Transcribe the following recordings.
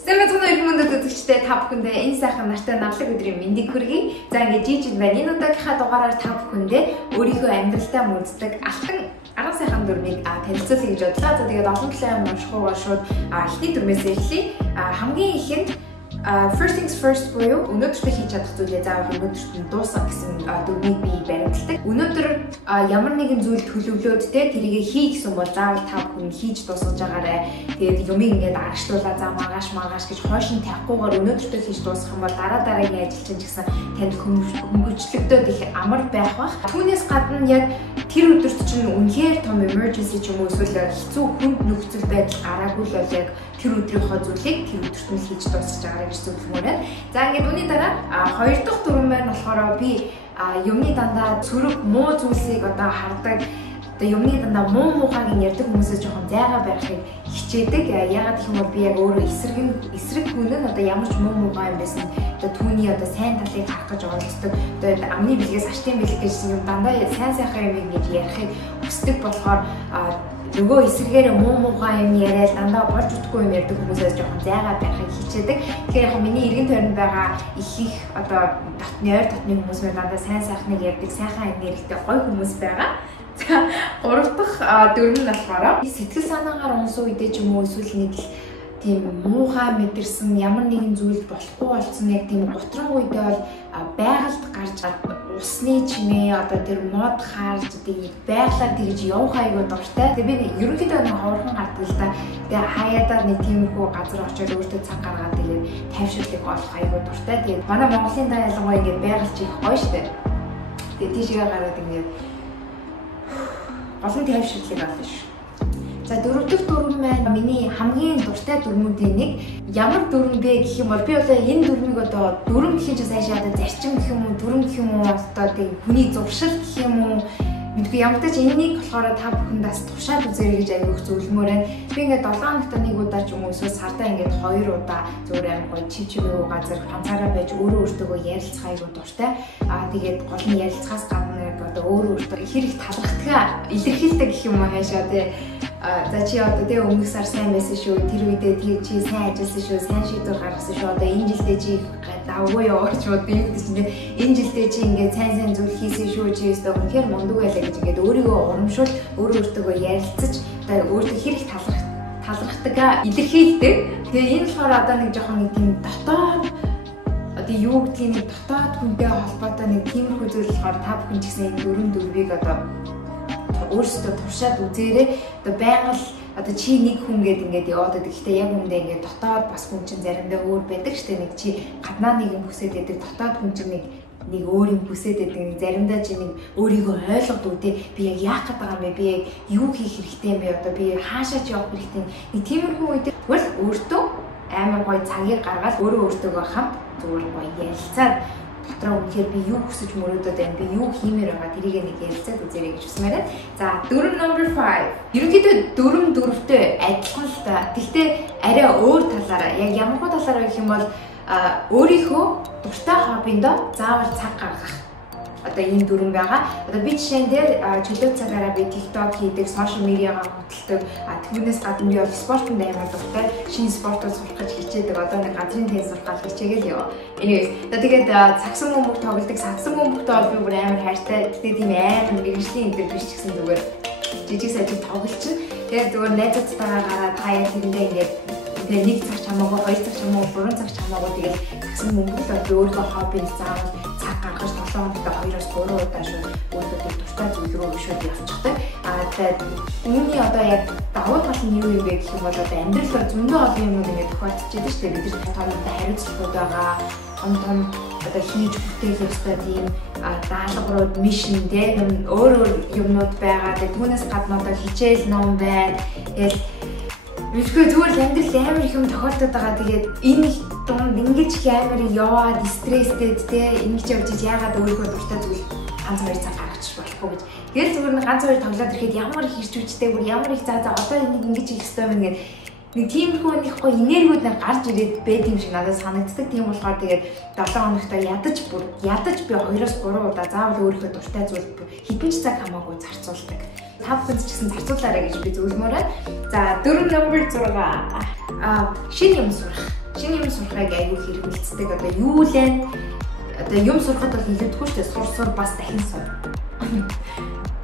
Сэмэцэн өргөн мөндөд үзэгчтэй та бүхэндээ энэ сайхан нартай навлаг өдрийн мэндийг хүргэе. За ингээд жижиг байна. Энэ удаагийнхаа дугаараар та бүхэндээ өөрийнхөө амьдралдаа мөрддөг алтан 10 сайхан дүрмийг танилцуулъя гэж бодлоо. За тэгээд олон талын уншихуугаар шууд эхний дүрмээс эхлэе. Хамгийн ихэнд first things first буюу өнөөдөртөө хийж чадах зүйлээ заавал өнөөдөрт нь дуусгах гэсэн дүрмийг би баримталдаг. Өнөөдөр ямар нэгэн зүйл төлөвлөөд тэрийг хий гэсэн бол заавал та бүхэн хийж дуусгаж байгаарай. Тэгээд юмыг ингээд аргачлуулаа за маргааш гэж хойш нь тавихгүйгээр өнөөдөртөө хийж дуусгах юм бол дараагийн ажил чинь ч гэсэн танд хөнгөлөлтөд их амар байх бах. Түүнээс гадна яг тэр өдөрт чинь үнэхээр том emergency ч юм уу эсвэл хэцүү хүнд нөхцөл байдал гараагүй л бол яг тэр өдрийнхөө зүйлийг тэр өдөрт нь хийж дуусгаж байгаа гэж зөвлөмөр байна. За ингээд үүний дараа хоёр дахь дүрм маань болохоор би юмны дандаа цөрөг муу зүйлсийг одоо хардаг. Одоо юмны дандаа муухайг нь ярьдаг хүмүүсээс жоохон зайгаа байхыг хичээдэг. Ягаад гэх юм бол би яг өөрөө эсрэг хүн нь одоо ямар ч муухай юм байсан. Одоо түүний одоо сайн талыг харах гэж оролддог. Одоо амны бэлгээс ачтын бэлэг гэсэн юм дандаа сайн сайхан юм ингэж ярихыг хүсдэг болохоор нөгөө эсрэгээр муухай юм яриад дандаа болж утгүй юм ярьдаг хүмүүсээс жоохон зайгаа байхыг хичээдэг. Тэгэхээр яг миний эргэн тойронд байгаа их одоо дотны хүмүүс маань дандаа сайн сайхныг ярьдаг, сайхан энергитэй гоё хүмүүс байгаа. За гурав дахь дүрм нь болохоор сэтгэл санаагаар унсан үедээ ч юм уу эсвэл нэг тийм муухай мэдэрсэн ямар нэгэн зүйл болохгүй болсон яг тийм готрон үедээ бол байгальд гарч усны чимээ одоо тэр мод харж тийм байглаар тэгж явах айгуу дуртай. Тэгээ би ерөнхийдөө нэг ховорхон гардаг л да. Тэгээ хаяадаар нэг тиймэрхүү газар очиод өөртөө цаг гаргаад тэгээд тайвширлыг олох айгуу дуртай. Тэгээд манай Монголын даа ялангуяа ингээд байгаль чи их гоё штэ. Тэгээд тийшээ гараад ингээд олон тайвширлыг олно шүү. За дөрөв дэх дүрм маань миний хамгийн дуртай дүрмүүдийн нэг. Ямар дүрм бэ гэх юм бол би одоо энэ дүрмийг одоо дүрм гэхин ч сайшаа одоо зарчим гэх юм уу, дүрм гэх юм уу, одоо тийм хүний зуршил гэх юм уу. Мэдгүй ямар ч энэнийг болохоор та бүхэндээ тушаад үзээрэй гэж аяг зөвлөмөр байна. Би ингээд 7 хоногт нэг удаа ч юм уу эсвэл сардаа ингээд 2 удаа зөвөр амар гоё чивчмээ газар ганцаараа байж өөртөө ярилцах аяг дуртай. Тэгээд гол нь ярилцахаас гадна одоо өөртөө хэрэг талхахтгаа илэрхийлдэг гэх юм уу хаашаа тий. За чи одоо тэгээ өмнөх сар сайн байсан шүү. Тэр үедээ чи сайн ажилласан шүү. Сайн шийдвэр гаргасан шүү. Одоо энэ жилдээ чи давгүй яваач бод би гэдэг чинь энэ жилдээ чи ингээд сайн зүйл хийсэн шүү. Чи өөртөө үнэхээр мундаг байлаа гэж ингээд өөрийгөө урамшуул, өөртөө ярилцаж одоо өөртөө хэрэг талхахдаг илэрхийлдэг. Тэгээ энэ болохоор одоо нэг жоохон нэг тийм дотоод одоо юу гэдгийг нэг дотоод хүнтэй холбоотой нэг тиймэрхүү зүйл болохоор та бүхэн ч гэсэн энэ дөрвөн дүрмийг одоо өөрсдөө туршаад үзээрэй. Одоо байгаль одоо чи нэг хүн гээд ингээд яваад байдаг. Гэхдээ яг үндэ ингээд дотоод бас хүн чинь заримдаа өөр байдаг штэ. Нэг чи гаднаа нэг юм хүсээд байдаг. Дотоод хүн чинь нэг өөр юм хүсээд байдаг. Заримдаа чи нэг өөрийгөө ойлгодог үү. Би яг яах гээд байгаа юм бэ? Би яг юу хийх хэрэгтэй юм бэ? Одоо би хаашаа ч явах хэрэгтэй. Нэг тиймэрхүү үед тэгвэл өөртөө амар гоё цагийг гаргаад өөртөөгөө хамт зүгээр гоё ярилцаад дотроо үнэхээр би юу хүсэж мөрөөдөд байна, би юу хиймээр байгаа тэрийг нэг ярилцаад үзээрэй гэж хүсмээр байна. За дүрм number 5. Ерөнхийдөө дөрвтэй адилхан л та. Гэхдээ арай өөр талаараа яг ямар хөө талаараа гэх юм бол өөрийнхөө дуртай хоббиндоо заавал цаг гаргах. Одоо энэ дүрм байгаа. Одоо би жишээн дээр чөлөө цагаараа би TikTok хийдэг, social media-гаар хөтэлдэг. Түүнээс гадна би бол спортод амар дуртай. Шинэ спортод сурах гэж хичээдэг. Одоо нэг газрын теннис сурах хичээгээл яваа. Anyways, тэгээд цагсан бөмбөг тоглодог. Цагсан бөмбөгтөө бол би бүр амар хайртай. Тэгтээ тийм амар мэргэжлийн энэ биш ч гэсэн зүгээр жижиг сажиг тоглолчин. Тэгээд зүгээр найзуудтайгаа гараад хаяа тэрэндээ ингээд тэгээ нэг цаг чамаагүй, 2 цаг чамаагүй, 3 цаг чамаагүй тэгээд цагсан бөмбөг л өөрийнхөө хоббинд заавал цаг гаргаж 7 хоногт 2-3 удаа шууд өөртөө дуртай зүйл рүү шууд явчихдаг. Тэгээд үүний одоо яг давуу тал нь юу юм бэ гэх юм бол одоо амьдрал зөндөө олон юмуд ингээд тохиолдож байдаг шүү дээ. Бид нар тоолонтой хариуцлагууд байгаа. Том одоо хийж бүтээх ёстой тийм даалгаврууд, мишн тийм өөр юмнууд байгаа. Тэгээд түүнээс гадна одоо хичээл ном байна. Тэгээд Мэдгүй зүгээр амьдрал амар их юм тохиолдод байгаа. Тэгээд энэ дунд ингэж амар яваад стресстэй те ингэж явж яагаад өөрийнхөө дуртай зүйл ганц 2 цаг гаргачих болохгүй гэж. Тэгээд зүгээр нэг ганц 2 тоглоод ирэхэд ямар их ирж үжтэй бүр ямар их за одоо энийг ингэж хийх ёстой юм гээд нэг тиймэрхүү нэг гоё энергиуд нар гарч ирээд байд юм шиг надад санагддаг. Тийм болохоор тэгээд 7 хоногт ядаж би 2-3 удаа заавал өөрийнхөө дуртай зүйл хэдэн ч цаг хамаагүй зарцуулдаг. Та бүхэнд ч гэсэн зарцуулаарай гэж би зөвлөмөр байна. За, дүрм number 6. Шинэ юм сурах. шинэ юм сурахыг айгүй хэрэг үлддэг. Одоо юу лээ? Одоо юм сурахад бол илүүдгүй шүү дээ. Сур бас дахин сур.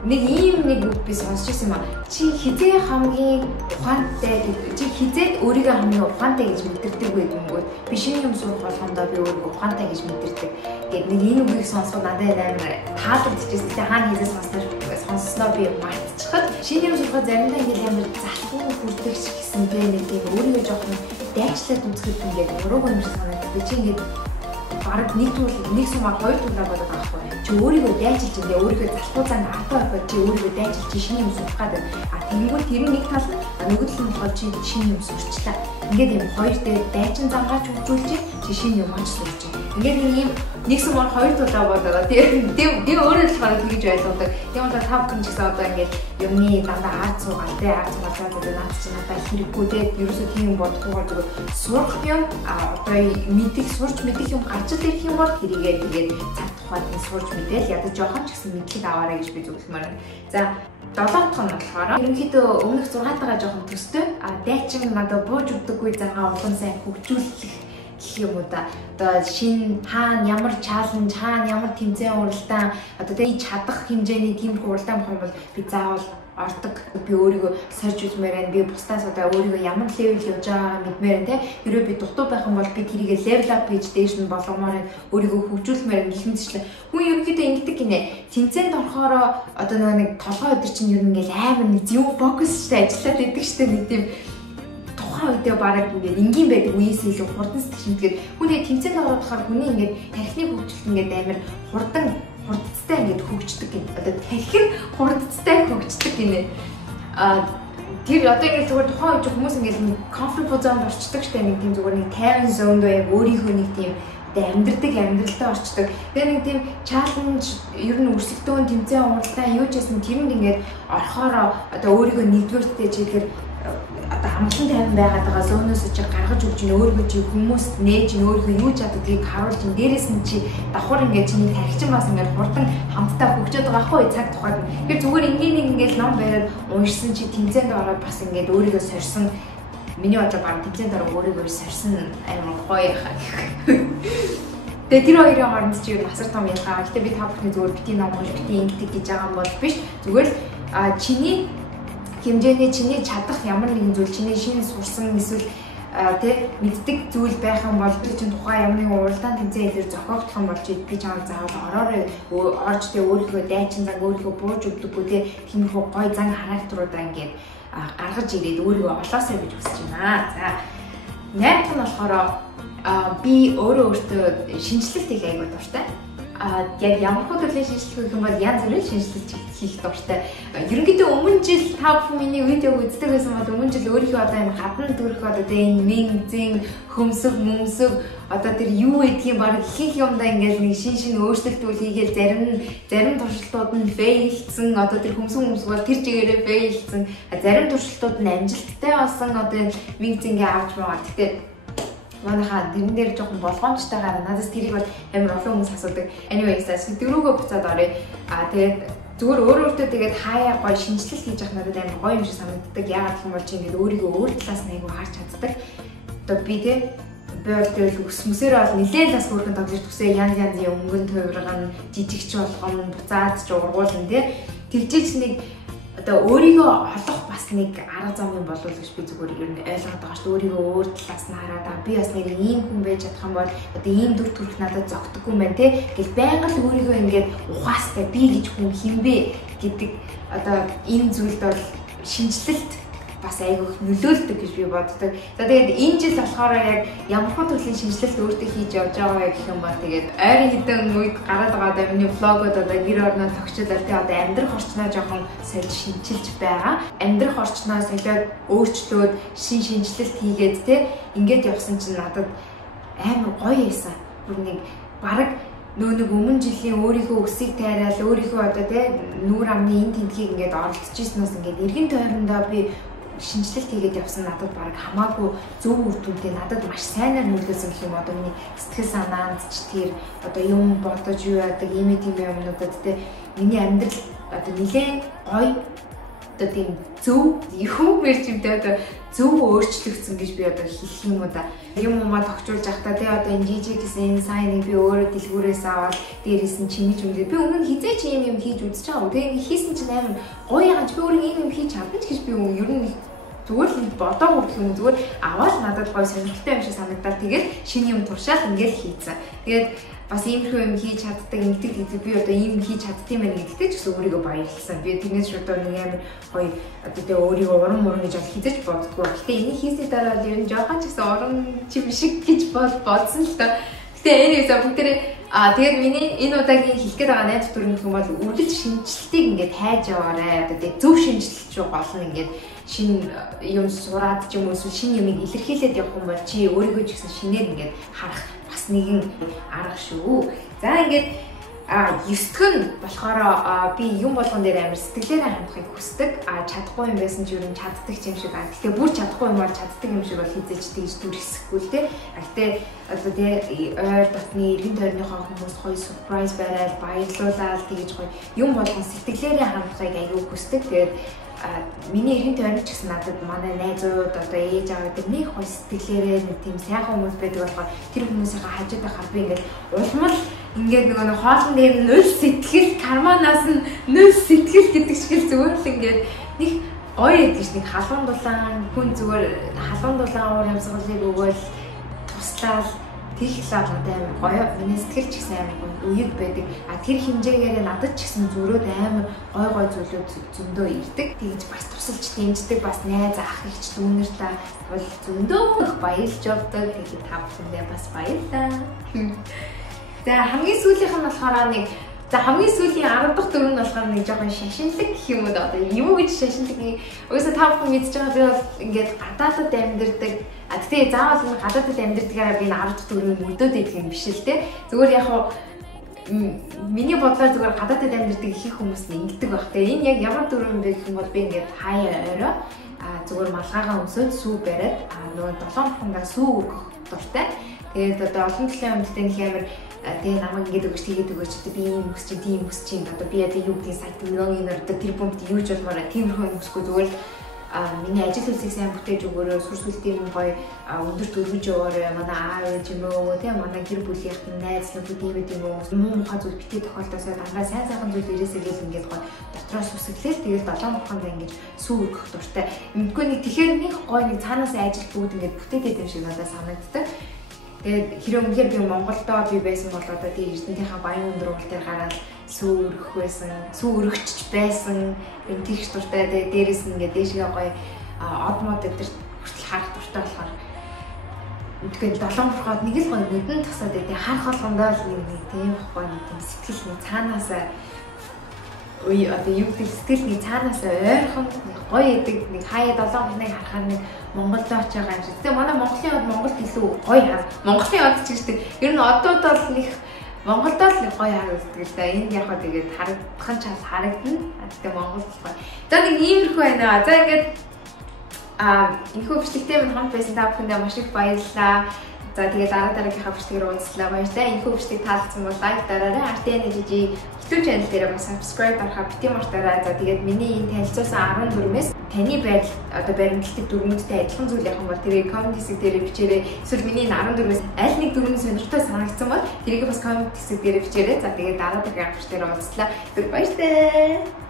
Нэг үг би сонсч ирсэн юм аа. Чи хизээ хамгийн ухаантай чи хизээ өөрийгөө хамгийн ухаантай гэж мэдэрдэг байдгүй. Би шинэ юм сурах болгондоо би өөрийгөө ухаантай гэж мэдэрдэг. Гэт нэг энэ үгийг сонсоход надад амар таалагдчихсэн. Тэ хаана хизээ сонссноо би мартчихад шинэ юм сурахад заримдаа ингээд амар залхуу хүрдэгч гэсэн нэг тийм өөрийгөө жоохон дайчлаад үзэхэд ингээд урууг юм шиг санагдав. Би чи ингээд бараг нэг сумаар хоёр тулаа болоод байгаа байхгүй. Чи өөрийгөө дайчилж ингээ өөрийгөө залхуу зан артаа аваад чи өөрийгөө дайчилж чи шинэ юм сурах гэдэг. Тэнгүүр тэр нэг тал нөгөө тал нь болохоор чи шинэ юм сурчлаа. Ингээд юм хоёр дээр дайчин зангаач хөгжүүлж чи шинэ юм ач сурч. Ингээд нэг сумаар хоёр тулаа болоод би өөрөө л болохоор тэгж ойлгодог. Тийм бол тав хүн ч гэсэн одоо ингээд юмны дандаа ард суугаад наад чи надад хэрэггүй дээ. Ерөөсөө тийм юм бодохгүйгээр зүгээр сурах юм одоо сурч мэдих юм гарч ирэх юм бол тэрийгээ тэгээд цаг тухайд нь сурч мэдээл ядаж жоохон ч гэсэн мэдлэг аваарай гэж би зөвлөмөр байна. За 7 дахь нь болохоор ерөнхийдөө өмнөх 6-таагаа жоохон төстэй дайчин надад бууж өгдөггүй заагаа улам сайн хөгжүүлэх гэх юм уу да. Одоо шинэ хаана ямар чаленж хаана ямар тэмцээн уралдаан одоо тэгээд чадах хэмжээний тийм уралдаан болох юм бол би заавал ордог. Би өөрийгөө сорж үзмээр байна. Би бусдаас одоо өөрийгөө ямар левел явж байгаагаа мэдмээр байна те. Хэрвээ би дутуу байх юм бол би тэрийгээ level up page дээр нь болгомоор өөрийгөө хөгжүүлмээр байна гэх мэтчлээ. Хүн ерөнхийдөө ингэдэг гинэ. Тэмцээнд орохоороо одоо нэг толгой өдөр чинь ер нь ингээл амар нэг зөв фокустэй ажиллаад идэг штэ нэг тийм тухайн үедээ бараг ингээд энгийн байдаг үеэс илүү хурдан сэтгэж мэдгээд хүний тэмцээнд ороодохоор хүний ингээд тархины хөгжилт ингээд амар хурдцтай ингээд хөгждөг гин. Одоо тархин хурдцтай хөгждөг гинэ. Тэр одоо ингээд зүгээр тухайн үед хүмүүс ингээд comfort zone орчдөг штэ нэг тийм зүгээр нэг 50 zone доо яг өөрийнхөө нэг тийм амьдрдаг амьдралтай орчдөг. Тэгээ нэг тийм challenge ер нь өрсөлдөөн тэмцээн уралдаан юу ч гэсэн тэрэнд ингээд орохоороо одоо өөрийгөө нэгдүгээртэй чигээр одоо хамтлан тайван байгаад байгаа зөөнөөс чи гаргаж өгч ин өөрийгөө чи хүмүүст нээж ин өөрийгөө юу чаддгийг харуулж ин дээрээс нь чи давхар ингээд чиний тархичин бас ингээд хурдан хамтдаа хөгжөөд байгаа хгүй цаг тухайд. Тэгэхээр зүгээр ингийн ингээд ном бариад уншсан чи тэмцээнд ороод бас ингээд өөрийгөө сорьсон. Миний бодлоор баг тэмцээнд ороод өөрийгөө сорьсон амар гоё яхаа. Тэгээ тэр хоёрын хооронд чи асар том ялгаа. Гэтэ би та бүхний зүгээр бити ном унш бити ингэдэг гэж байгаа юм бол биш. Зүгээр чиний хэмжээний чиний чадах ямар нэгэн зүйл чиний шинэ сурсан эсвэл тэ мэддэг зүйл байх юм бол тэр чинь тухайн ямар нэгэн уралдаан тэмцээн дээр зохиогдох юм бол чи би чамд заавал ороорой орж тэ өөрийгөө дайчин зан өөрийгөө бууж өгдөггүй тэ тиймэрхүү гой зан характеруудаа ингээд гаргаж ирээд өөрийгөө олоосоо гэж хүсэж байна. За 8 дахь нь болохоор би өөртөө шинжилэлт хийх аягүй дуртай. Яг ямар хөдөлгөөний шинжилгээ гэх юм бол янз бүрийн шинжилэлт хийх дуртай. Ерөнхийдөө өмнө жил та бүхэн миний видеог үздэг байсан бол өмнө жил өөрийнхөө одоо энэ гадна төрөх одоо энэ мэнзэн хөмсөг одоо тэр юу гэдгийг баг их юмдаа ингээд нэг шин өөрчлөлтүүд хийгээл зарим туршилтууд нь фейлсэн одоо тэр хөмсөг бол тэр чигээрээ фейлсэн зарим туршилтууд нь амжилттай болсон одоо мэнзэнгээ авч байгаа. Гэхдээ манайхаа тэрэн дээр жоохон болгоомжтойгаар надаас тэрийг бол амар олон хүмүүс асуудаг. Anyways, дөрөвгөө буцаад оръё. Тэгээд зүгээр өөртөө тэгээд хаяа гоё шинжилэл хийж явах надад амар гоё юм шиг санагддаг. Яагаад гэх юм бол чи ингээд өөрийгөө өөр талаас нь айгу харж чаддаг. Одоо би тэгээд өсмөсөөрөө бол нэлээд лас хөргөн тоглож төсөө янз янзын өнгөн тойргон жижигч болгон буцаад ч ургуулна тэгжээч нэг одоо өөрийгөө олох бас нэг арга зам юм болов уу гэж би зүгээр ер нь ойлгоод байгаа шүү. Өөрийгөө өөр талаас нь хараад би бас нэг ийм хүн байж чадах юм бол одоо ийм дүр төрх надад зогтдоггүй юм байна те. Тэгэл байнга л өөрийгөө ингээд ухаастай би гэж хүн хинбэ гэдэг одоо энэ зүйлд бол шинжилэлт бас айгүйх нөлөөлдөг гэж би боддог. За тэгээд энэ жил болохоор яг ямар төрлийн шинжилэлт өөртөө хийж явж байгаа гэх юм бол тэгээд ойрын хэдэн үед гараад байгаа одоо миний влогод одоо гэр орноо тогтчлал тий одоо амьдрах орчноо жоохон сольж шинжилж байгаа. Амьдрах орчноо солиод өөрчлөөд шинжилэлт хийгээд тий ингээд явсан чинь надад амар гоё байсан. Бүр нэг бараг нэг өмнө жилийн өөрийнхөө өсийг тайраал өөрийнхөө одоо тий нүүр амны энэ тентхийг ингээд оролдчихсноос ингээд эргэн тойрондоо би шинжилэлт хийгээд явсан надад баг хамаагүй зөв үр дүнтэй надад маш сайнаар нөлөөлсөн гэх юм одоо миний сэтгэл санаанд ч тэр одоо юм бодож юу яадаг ийм юмнуудад те миний амьдрал одоо нэлээд гоё одоо тийм зөв юу мэрч юмтэй одоо зөв өөрчлөгдсөн гэж би одоо хэлэх юм уу да. Юм уу тогтжуулж явахдаа тий одоо энэ жижиг гэсэн энэ сайныг би өөрөө дэлгүүрээс аваад дээрээс нь чимэж өмлөө. Би өмнө хизээ чи юм хийж үзэж байгаа. Тэгээ хийсэн чинь амар гоё яагаад би өөрөө ийм юм хийж чадна ч гэж би ер нь зүгээр л бодоогүй гэх юм зүгээр аваад надад гоё сонирхолтой юм шиг санагдаад тэгээд шинэ юм туршаал ингээл хийцэн. Тэгээд бас иймэрхүү юм хийж чаддаг ингэдэг би одоо ийм хийж чаддсан байх гэдэгтэй ч гэсэн өөрийгөө баярлсан. Би тэрнээс шууд нэг амар гоё одоо тэгээ өөрийгөө уран гэж хизэж боддгоо. Гэтэ энийг хийсний дараа ер нь жоохон ч гэсэн уран чим шиг гэж бодсон л та. Гэтэ энэс бүгдээ тэгээд миний энэ удаагийн хэлэх гээд байгаа найз төрөмх юм бол үргэлж шинжилтийг ингээд хайж яваарай. Одоо тэгээ зөв шинжилт рүү гол нь ингээд шинэ юм сураад ч юм уу шинэ юмыг илэрхийлээд явах юм бол чи өөрийгөө ч гэсэн шинээр ингээд харах бас нэгэн арга шүү. За ингээд 9-р нь болохоор би юм болгон дээр амар сэтгэлээрээ хандахыг хүсдэг. Чадахгүй юм байсан ч юу нь чаддаг юм шиг. Гэхдээ бүр чадахгүй юм бол чаддаг юм шиг бол хизээж тэгж дүрхэсэхгүй л те. Гэхдээ одоо тий ойр дотны эргэн тойрныхоо хүмүүс гоё surprise барайл баярлуулаад тэгж гоё юм болгон сэтгэлээрээ хандахыг аягүй хүсдэг. Тэгээд миний эргэн тойрон ч гэсэн надад манай найзууд одоо ээж аав гэдэг нэг гоё сэтгэлээрээ нэг тийм сайхан хүмүүс байдаг болохоор тэр хүмүүсийнхээ хажууд байхад би ингээд улмал ингээд нөгөө хоолн дээр нөл сэтгэл карманаас нь нөл сэтгэл гэдэг шиг л зүгээр л ингээд нэг гоё гэдэг чинь нэг халуун дулаан хүн зүгээр халуун дулаан уур амьсгалыг өгөөл туслаад тийхлээд надад амар гоё миний сэтгэл ч гэсэн амар гоё үеиг байдаг. Тэр хэмжээгээр надад ч гэсэн зөрөөд амар гоё зүйлүүд зөндөө ирдэг. Тэгж бас тусалж дэмждэг бас найз ах ихч дүүнэр та бол зөндөө баярлж явдаг. Тэгээд та бүхэндээ бас баярлалаа. За хамгийн сүүлийнх нь болохоор нэг хамгийн сүүлийн 10 дахь дөрөв нь болохоор нэг жоохон шашинлаг гэх юм уу да. Одоо юу гэж шашинлаг юм. Угсаа та бүхэн мэдж байгаа би бол ингээд гадаадд амьдардаг. Тэгтээ заавал энэ гадаадд амьдардагаараа би 10 дахь дөрөвийг мөрдөөд идэх юм биш л те. Зүгээр яг хуу миний бодлоор зүгээр гадаадд амьдардаг их хүмүүс ингэдэг баг. Тэгээ энэ яг ямар дөрөв юм бэ гэх юм бол би ингээд хаяа орой зүгээр малгайгаа өмсөд сүү бариад нөгөө 7 хоногоо сүү өргөх дуртай. Тэгээд одоо олон талын амьдтай нэг амар тэгээ намайг ингээд өгч тэгээд өгөөч би ийм өсч чинь тийм өсч чинь одоо би яг юу гэдгийг сайт мөнгөний ордог тэр бомбд юу ч болмоор тиймэрхүү өмсөхгүй зүгээр миний ажил үйлсийг сайн бүтээж өгөөрэй сүрсүүлтийн гоё өндөр төлөвлөж өгөөрэй манай аав ээж юм уу тийм манай гэр бүлийнх нь найз нөхөд юм уу муу мухай зүйл битээ тохиолдосоо дандаа сайн сайхан зүйл ирээсэй гэл ингээд гоё дотроос үсгэлээ тэгээд 7 мохонд ингээд сүү өргөх дуртай мэдгүй нэг тэгэхээр нэг гоё нэг цаанаас ажил бүгд ингээд бүтээдэг юм шиг надад санагддаг. Тэгээд хэрэв үнэхээр би Монголдоо би байсан бол одоо тийм эрдэнтийнхаа баян өндөр уул дээр гараад сүү өргөх байсан, сүү өргөчч байсан. Энэ тэгш дуртай тэгээд дээрээс нь ингээд дээшгээ гоё од мод өдр хүртэл харах дуртай болохоор үтгэн 7 морхоод нэг л гоё нүдэн тасаад байдаг. Харах болгондоо л нэг тийм гоё нэг тийм сэтгэл нэг цаанаас одоо юу гэдэг сэтгэл нэг цаанаас ойрхон гоё идэг нэг хаяа 7 морныг харахаар нэг Монголд очиж байгаа юм шиг. Тэгээ манай Монголын од Монголд илүү гоё хаа. Монголын од ч гэсэн ер нь одууд бол нэг Монголдоо л гоё харагддаг л да. Энд яг хаа тэгээд харагдах нь чаас харагдана. Тэгээ Монголд гоё. За нэг иймэрхүү байна. За ингээд энэхүү бичлэгтэй минь хамт байсан та бүхэндээ маш их баярлалаа. За тэгээд дараагийнхаа бичлэгээр уулзлаа. Баярлалаа. Энэхүү бичлэг таалагдсан бол лайк дараарай. RTN JJ YouTube channel дээр бас subscribe дарахаа бити мартаарай. За тэгээд миний энэ танилцуулсан 14-өөс таны байдал одоо баримтлагдаг дүрмүүдтэй адилхан зүйл явах юм бол тэрийг comment хэсэг дээр бичээрэй. Эсвэл миний 14-өөс аль нэг дүрмийн сонирхолтой санагдсан бол тэрийг бас comment хэсэг дээр бичээрэй. За тэгээд дараагийнхаа бичлэгээр уулзлаа. Баярлалаа.